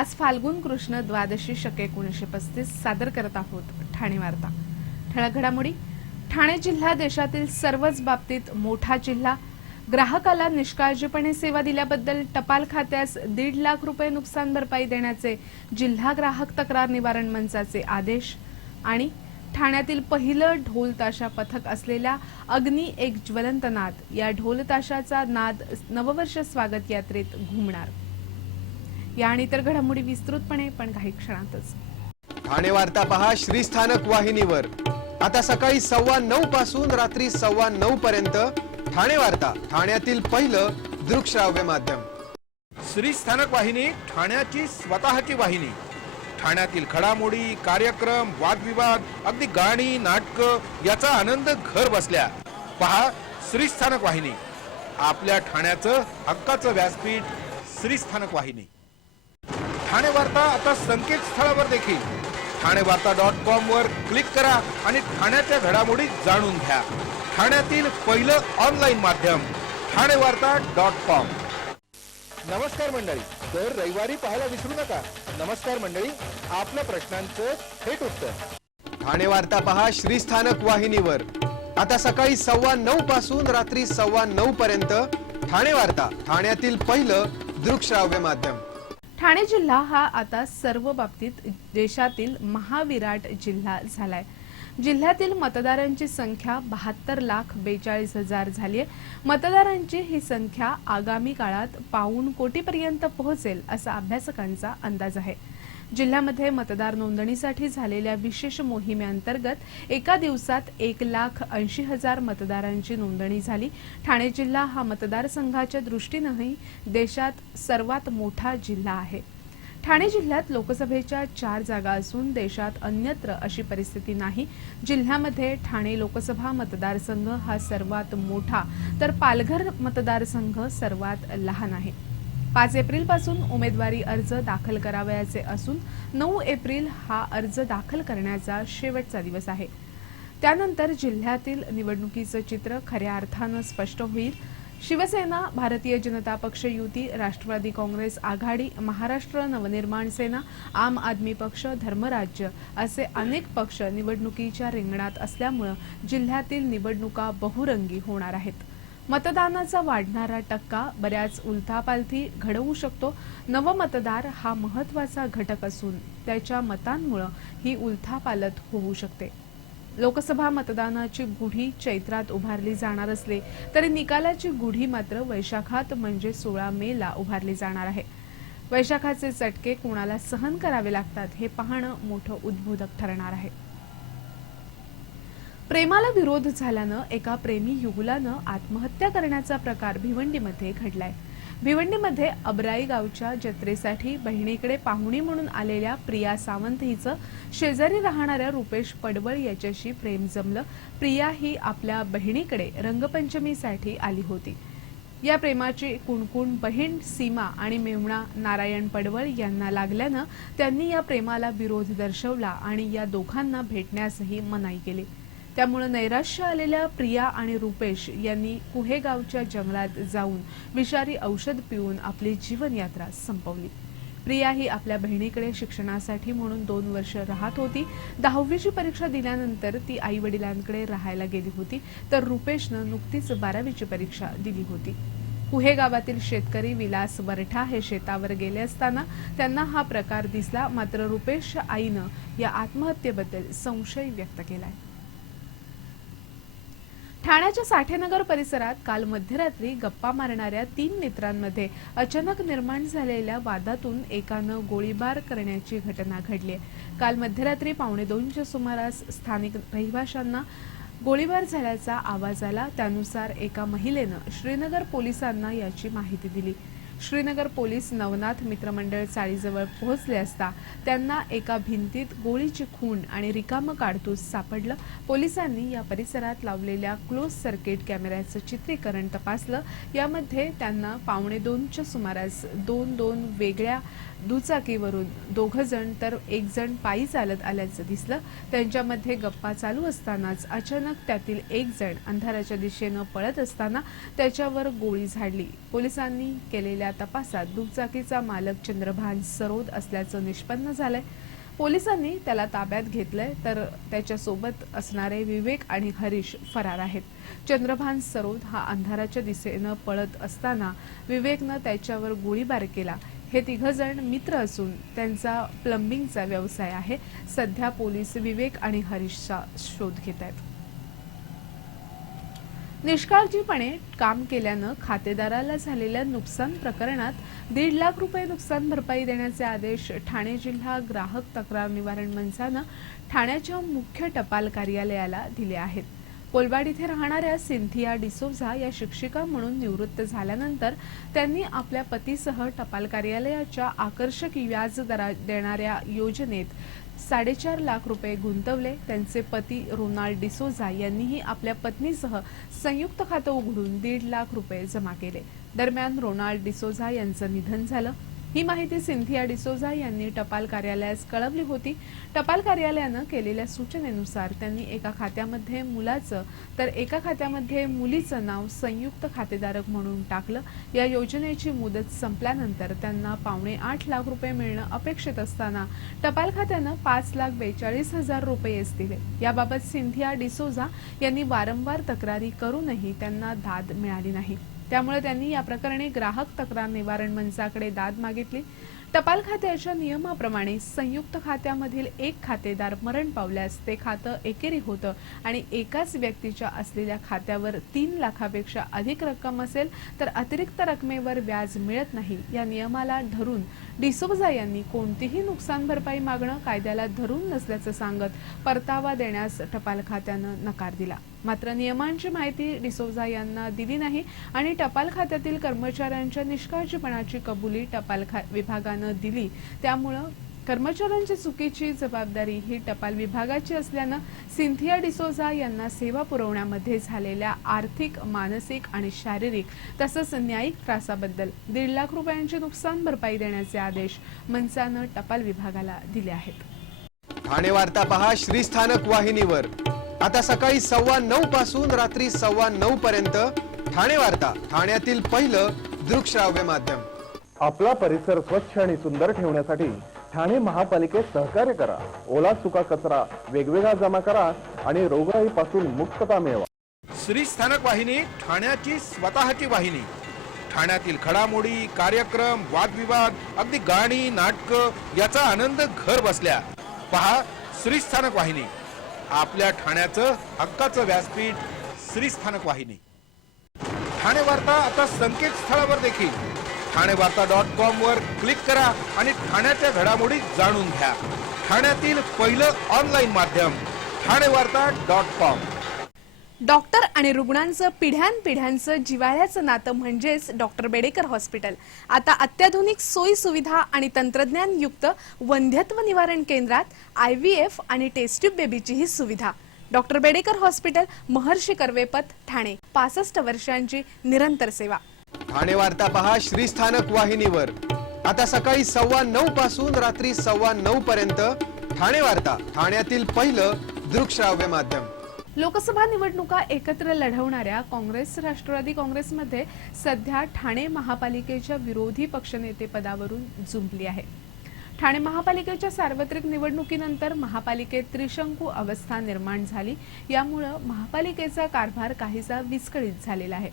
आज फाल्गुन कृष्ण द्वादशी शके 1935 सादर करत आहोत ठाणे वार्ता। ठळक घडामोडी। ठाणे जिल्हा देशातील सर्वच बाबतीत मोठा जिल्हा। ग्राहकाला निष्काळजीपणे सेवा दिल्याबद्दल टपाल खात्यास 1.5 लाख रुपये नुकसान भरपाई देण्याचे जिल्हा ग्राहक तक्रार निवारण मंचाचे आदेश। आणि ठाण्यातील पहिलं ढोल ताशा पथक असलेल्या अग्नी एक ज्वलंत नाद या ढोल ताशाचा नाद नववर्ष स्वागत यात्रेत घुमणार। या आणि इतर घडामोडी विस्तृतपणे पण काही क्षणातच। ठाणे वार्ता पहा श्रीस्थानक वाहिनीवर। आता सकाळी 9:15 पासून रात्री 9:15 पर्यंत ठाणे वार्ता, ठाण्यातील पहिलं दृकश्राव्य माध्यम। श्रीस्थानक वाहिनी ठाण्याची स्वतःची वाहिनी। ठाण्यातील घडामोडी, कार्यक्रम, वादविवाद, अगदी गाणी, नाटक याचा आनंद घर बसल्या पहा श्रीस्थानक वाहिनी। आपल्या ठाण्याचं हक्काचं व्यासपीठ श्रीस्थानक वाहिनी। ठाणे वार्ता आता संकेतस्थळावर देखील ठाणेवार्ता.com वर क्लिक करा आणि ठाण्याच्या घडामोडी जाणून घ्या। ठाण्यातील पहिलं ऑनलाईन माध्यम ठाणेवार्ता.com। नमस्कार मंडळी, दर रविवारी पाहायला विसरू नका। नमस्कार मंडळी, आपल्या प्रश्नांचं थेट उत्तर। ठाणे वार्ता पहा श्रीस्थानक वाहिनीवर। आता सकाळी 9:15 पासून रात्री 9:15 पर्यंत ठाणे वार्ता, ठाण्यातील पहिलं दृकश्राव्य माध्यम। ठाणे जिल्हा हा आता सर्व बाबतीत देशातील महाविराट जिल्हा झालाय। जिल्ह्यातील मतदारांची संख्या 72,42,000 झाली आहे। मतदारांची ही संख्या आगामी काळात 5 कोटीपर्यंत पोहोचेल असा अभ्यासकांचा अंदाज आहे। जिल्ह्यामध्ये मतदार नोंदणीसाठी झालेल्या विशेष मोहिमेअंतर्गत एका दिवसात 1,80,000 मतदारांची नोंदणी झाली। ठाणे जिल्हा हा मतदारसंघाच्या दृष्टीनेही देशात सर्वात मोठा जिल्हा आहे। ठाणे जिल्ह्यात लोकसभेच्या 4 जागा असून देशात अन्यत्र अशी परिस्थिती नाही। जिल्ह्यामध्ये ठाणे लोकसभा मतदारसंघ हा सर्वात मोठा तर पालघर मतदारसंघ सर्वात लहान आहे। 5 एप्रिल पासून उमेदवारी अर्ज दाखल करावयाचे असून 9 एप्रिल हा अर्ज दाखल करण्याचा शेवटचा दिवस आहे। त्यानंतर जिल्ह्यातील निवडणुकीचं चित्र खऱ्या अर्थानं स्पष्ट होईल। शिवसेना, भारतीय जनता पक्ष युती, राष्ट्रवादी काँग्रेस आघाडी, महाराष्ट्र नवनिर्माण सेना, आम आदमी पक्ष, धर्मराज्य असे अनेक पक्ष निवडणुकीच्या रिंगणात असल्यामुळे जिल्ह्यातील निवडणुका बहुरंगी होणार आहेत। मतदानाचा वाढणारा टक्का बऱ्याच उलथापालथी घडवू शकतो। नवमतदार हा महत्त्वाचा घटक असून त्याच्या मतांमुळे ही उलथापालथ होऊ शकते। लोकसभा मतदानाची गुढी चैत्रात उभारली जाणार असले तरी निकालाची गुढी मात्र वैशाखात म्हणजे 16 मेला उभारली जाणार आहे। वैशाखाचे चटके कोणाला सहन करावे लागतात हे पाहणं मोठं उद्बोधक ठरणार आहे। प्रेमाला विरोध झाल्यानं एका प्रेमी युगुलानं आत्महत्या करण्याचा प्रकार भिवंडीमध्ये घडलाय। भिवंडीमध्ये अबराई गावच्या जत्रेसाठी बहिणीकडे पाहुणी म्हणून आलेल्या प्रिया सावंत हिचं शेजारी राहणाऱ्या रुपेश पडवळ याच्याशी प्रेम जमलं। प्रिया ही आपल्या बहिणीकडे रंगपंचमीसाठी आली होती। या प्रेमाची कुणकुण बहीण सीमा आणि मेहुणा नारायण पडवळ यांना लागल्यानं त्यांनी या प्रेमाला विरोध दर्शवला आणि या दोघांना भेटण्यासही मनाई केली। त्यामुळे नैराश्य आलेल्या प्रिया आणि रुपेश यांनी कुहेगावच्या जंगलात जाऊन विषारी औषध पिऊन आपली जीवनयात्रा संपवली। प्रिया ही आपल्या बहिणीकडे शिक्षणासाठी म्हणून 2 वर्ष राहत होती। 10वीची परीक्षा दिल्यानंतर ती आई वडिलांकडे राहायला गेली होती, तर रुपेशनं नुकतीच 12वीची परीक्षा दिली होती। कुहेगावातील शेतकरी विलास वरठा हे शेतावर गेले असताना त्यांना हा प्रकार दिसला। मात्र रुपेशच्या आईनं या आत्महत्येबद्दल संशय व्यक्त केलाय। ठाण्याच्या साठेनगर परिसरात काल मध्यरात्री गप्पा मारणाऱ्या 3 मित्रांमध्ये अचानक निर्माण झालेल्या वादातून एकानं गोळीबार करण्याची घटना घडली आहे। काल मध्यरात्री 1:15च्या सुमारास स्थानिक रहिवाशांना गोळीबार झाल्याचा आवाज आला। त्यानुसार एका महिलेनं श्रीनगर पोलिसांना याची माहिती दिली। श्रीनगर पोलीस नवनाथ मित्रमंडळ चाळीजवळ पोहोचले असता त्यांना एका भिंतीत गोळीची खूण आणि रिकामं काडतूस सापडलं। पोलिसांनी या परिसरात लावलेल्या क्लोज सर्किट कॅमेऱ्याचं चित्रीकरण तपासलं। यामध्ये त्यांना 1:15च्या सुमारास 2 वेगळ्या दुचाकीवरून 2 जण तर 1 जण पायी चालत आल्याचं दिसलं. त्यांच्यामध्ये गप्पा चालू असतानाच अचानक त्यातील 1 जण अंधाराच्या दिशेनं पळत असताना त्याच्यावर गोळी झाडली. पोलिसांनी केलेल्या तपासात दुचाकीचा मालक चंद्रभान सरोद असल्याचं निष्पन्न झालंय. पोलिसांनी त्याला ताब्यात घेतलंय, तर त्याच्यासोबत असणारे विवेक आणि हरीश फरार आहेत. चंद्रभान सरोद हा अंधाराच्या दिशेनं पळत असताना विवेकनं त्याच्यावर गोळीबार केला. हे 3 जण मित्र असून त्यांचा प्लंबिंगचा व्यवसाय आहे. सध्या पोलीस विवेक आणि हरीशचा शोध घेत आहेत. निष्काळजीपणे काम केल्यानं खातेदाराला झालेल्या नुकसान प्रकरणात 1.5 लाख रुपये नुकसान भरपाई देण्याचे आदेश ठाणे जिल्हा ग्राहक तक्रार निवारण मंचानं ठाण्याच्या मुख्य टपाल कार्यालयाला दिले आहेत. कोलवाड इथे राहणाऱ्या सिंथिया डिसोझा या शिक्षिका म्हणून निवृत्त झाल्यानंतर त्यांनी आपल्या पतीसह टपाल कार्यालयाच्या आकर्षक व्याज देणाऱ्या योजनेत 4.5 लाख रुपये गुंतवले. त्यांचे पती रोनाल्ड डिसोझा यांनीही आपल्या पत्नीसह संयुक्त खातं उघडून 1.5 लाख रुपये जमा केले. दरम्यान रोनाल्ड डिसोझा यांचं निधन झालं. ही माहिती सिंथिया डिसोझा यांनी टपाल कार्यालयास कळवली होती. टपाल कार्यालयानं केलेल्या सूचनेनुसार त्यांनी एका खात्यामध्ये मुलाचं तर एका खात्यामध्ये मुलीचं नाव संयुक्त खातेदारक म्हणून टाकलं. या योजनेची मुदत संपल्यानंतर त्यांना 8.25 लाख रुपये मिळणं अपेक्षित असताना टपाल खात्यानं 5,42,000 रुपयेच दिले. याबाबत सिंथिया डिसोझा यांनी वारंवार तक्रारी करूनही त्यांना दाद मिळाली नाही. त्यामुळे त्यांनी या प्रकरणी ग्राहक तक्रार निवारण मंचाकडे दाद मागितली. टपाल खात्याच्या नियमाप्रमाणे संयुक्त खात्यामधील एक खातेदार मरण पावल्यास ते खातं एकेरी होतं आणि एकाच व्यक्तीच्या असलेल्या खात्यावर 3 लाखापेक्षा अधिक रक्कम असेल तर अतिरिक्त रकमेवर व्याज मिळत नाही. या नियमाला धरून डिसोझा यांनी कोणतीही नुकसान भरपाई मागणं कायद्याला धरून नसल्याचं सांगत परतावा देण्यास टपाल खात्यानं नकार दिला. मात्र नियमांची माहिती डिसोझा यांना दिली नाही आणि टपाल खात्यातील कर्मचाऱ्यांच्या निष्काळजीपणाची कबुली टपाल विभागानं दिली. त्यामुळं कर्मचाऱ्यांची चुकीची जबाबदारी ही टपाल विभागाची असल्यानं सिंथिया डिसोझा यांना सेवा पुरवण्यामध्ये झालेल्या आर्थिक, मानसिक आणि शारीरिक तसंच न्यायिक त्रासाबद्दल 1.5 लाख रुपयांची नुकसान भरपाई देण्याचे आदेश मंचानं टपाल विभागाला दिले आहेत. ठाणे वार्ता पहा श्रीस्थानक वाहिनीवर. आता सकाळी 9:15 पासून रात्री 9:15 पर्यंत ठाणे वार्ता, ठाण्यातील पहिलं दृकश्राव्य माध्यम. आपला परिसर स्वच्छ आणि सुंदर ठेवण्यासाठी ठाणे महापालिकेत सहकार्य करा. ओला सुका कचरा वेगवेगळा जमा करा आणि रोगराईपासून मुक्तता मिळवा. श्रीस्थानक वाहिनी ठाण्याची स्वतःची वाहिनी. ठाण्यातील घडामोडी, कार्यक्रम, वादविवाद, अगदी गाणी, नाटकं याचा आनंद घर बसल्या. पहा श्रीस्थानक वाहिनी, आपल्या ठाण्याचं हक्काचं व्यासपीठ. श्रीस्थानक वाहिनी. ठाणे वार्ता आता संकेतस्थळावर देखील ठाणेवार्ता.com वर क्लिक करा आणि ठाण्याच्या घडामोडी जाणून घ्या. ठाण्यातील पहिलं ऑनलाईन माध्यम ठाणेवार्ता.com. डॉक्टर आणि रुग्णांचं पिढ्यानपिढ्यांचं जिव्हाळ्याचं नातं म्हणजेच डॉक्टर बेडेकर हॉस्पिटल. आता अत्याधुनिक सोयी सुविधा आणि तंत्रज्ञान युक्त वंध्यत्व निवारण केंद्रात IVF आणि टेस्ट ट्यूब बेबीचीही सुविधा. डॉक्टर बेडेकर हॉस्पिटल, महर्षी कर्वेपथ, ठाणे. 65 वर्षांची निरंतर सेवा. ठाणे वार्ता पहा श्रीस्थानक वाहिनीवर. आता सकाळी 9:15 पासून रात्री 9:15 पर्यंत ठाणे वार्ता, ठाण्यातील पहिलं दृकश्राव्य माध्यम. लोकसभा निवडणुका एकत्र लढवणाऱ्या काँग्रेस, राष्ट्रवादी काँग्रेसमध्ये सध्या ठाणे महापालिकेच्या विरोधी पक्षनेते पदावरून जुंपली आहे. ठाणे महापालिकेच्या सार्वत्रिक निवडणुकीनंतर महापालिकेत त्रिशंकू अवस्था निर्माण झाली. यामुळे महापालिकेचा कारभार काहीसा विस्कळीत झालेला आहे.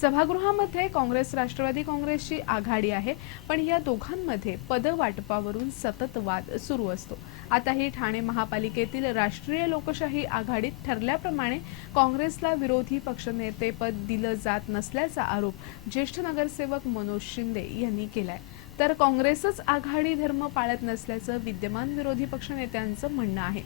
सभागृहामध्ये काँग्रेस, राष्ट्रवादी काँग्रेसची आघाडी आहे, पण या दोघांमध्ये पदवाटपावरून सतत वाद सुरू असतो. आताही ठाणे महापालिकेतील राष्ट्रीय लोकशाही आघाडीत ठरल्याप्रमाणे काँग्रेसला विरोधी पक्षनेतेपद दिलं जात नसल्याचा आरोप ज्येष्ठ नगरसेवक मनोज शिंदे यांनी केलाय. तर काँग्रेसच आघाडी धर्म पाळत नसल्याचं विद्यमान विरोधी पक्षनेत्यांचं म्हणणं आहे.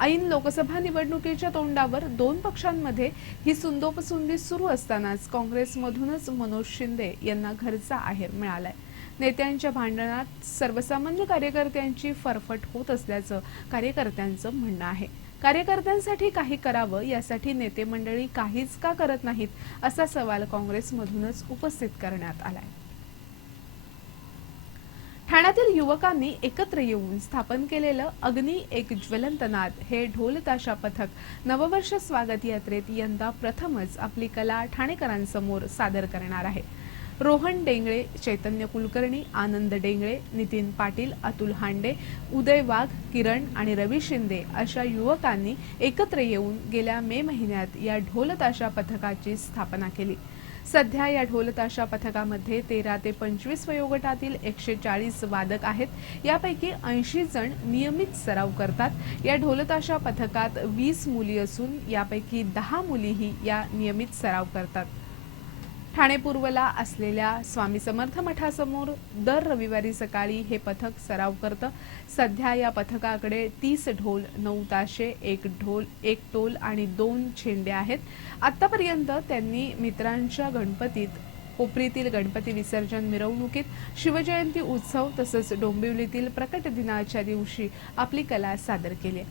ऐन लोकसभा निवडणुकीच्या तोंडावर 2 पक्षांमध्ये ही सुंदोपसुंदी सुरू असतानाच काँग्रेसमधूनच मनोज शिंदे यांना घरचा आहेर मिळालाय. नेत्यांच्या भांडणात सर्वसामान्य कार्यकर्त्यांची फरफट होत असल्याचं कार्यकर्त्यांचं म्हणणं आहे. कार्यकर्त्यांसाठी काही करावं यासाठी नेते मंडळी काहीच का करत नाहीत, असा सवाल काँग्रेसमधूनच उपस्थित करण्यात आलाय. ठाण्यातील युवकांनी एकत्र येऊन स्थापन केलेलं अग्नी एक ज्वलंत नाद हे ढोल ताशा पथक नववर्ष स्वागत यात्रेत यंदा प्रथमच आपली कला ठाणेकरांसमोर सादर करणार आहे. रोहन डेंगळे, चैतन्य कुलकर्णी, आनंद डेंगळे, नितीन पाटील, अतुल हांडे, उदय वाघ, किरण आणि रवी शिंदे अशा युवकांनी एकत्र येऊन गेल्या मे महिन्यात या ढोल ताशा पथकाची स्थापना केली. सध्या या ढोल ताशा पथकामध्ये 13 ते 25 वयोगटातील 140 वादक आहेत. यापैकी 80 जण नियमित सराव करतात. या ढोल ताशा पथकात 20 मुली असून यापैकी 10 मुलीही या नियमित सराव करतात. ठाणे पूर्वला असलेल्या स्वामी समर्थ मठासमोर दर रविवारी सकाळी हे पथक सराव करतं. सध्या या पथकाकडे 30 ढोल, 9 ताशे, 1 टोल आणि 2 छेंडे आहेत. आतापर्यंत त्यांनी मित्रांच्या गणपतीत, कोपरीतील गणपती विसर्जन मिरवणुकीत, शिवजयंती उत्सव तसंच डोंबिवलीतील प्रकट दिनाच्या दिवशी आपली कला सादर केली.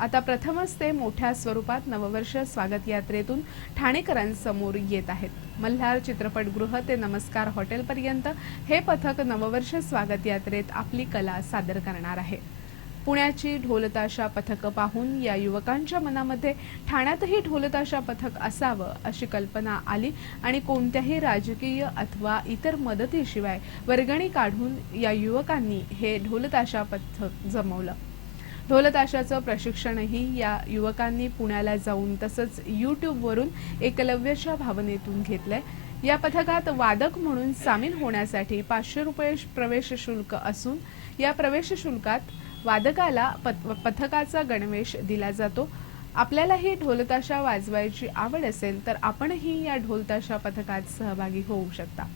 आता प्रथमच ते मोठ्या स्वरूपात नववर्ष स्वागत यात्रेतून ठाणेकरांसमोर येत आहेत. मल्हार चित्रपटगृह ते नमस्कार हॉटेलपर्यंत हे पथक नववर्ष स्वागत यात्रेत आपली कला सादर करणार आहे. पुण्याची ढोलताशा पथकं पाहून या युवकांच्या मनामध्ये ठाण्यातही ढोलताशा पथक असावं अशी कल्पना आली आणि कोणत्याही राजकीय अथवा इतर मदतीशिवाय वर्गणी काढून या युवकांनी हे ढोलताशा पथक जमवलं. ढोलताशाचं प्रशिक्षणही या युवकांनी पुण्याला जाऊन तसंच YouTubeवरून एकलव्याच्या भावनेतून घेतलंय. या पथकात वादक म्हणून सामील होण्यासाठी 500 रुपये प्रवेश शुल्क असून या प्रवेश शुल्कात वादकाला पथकाचा गणवेश दिला जातो. आपल्यालाही ढोलताशा वाजवायची आवड असेल तर आपणही या ढोलताशा पथकात सहभागी होऊ शकता.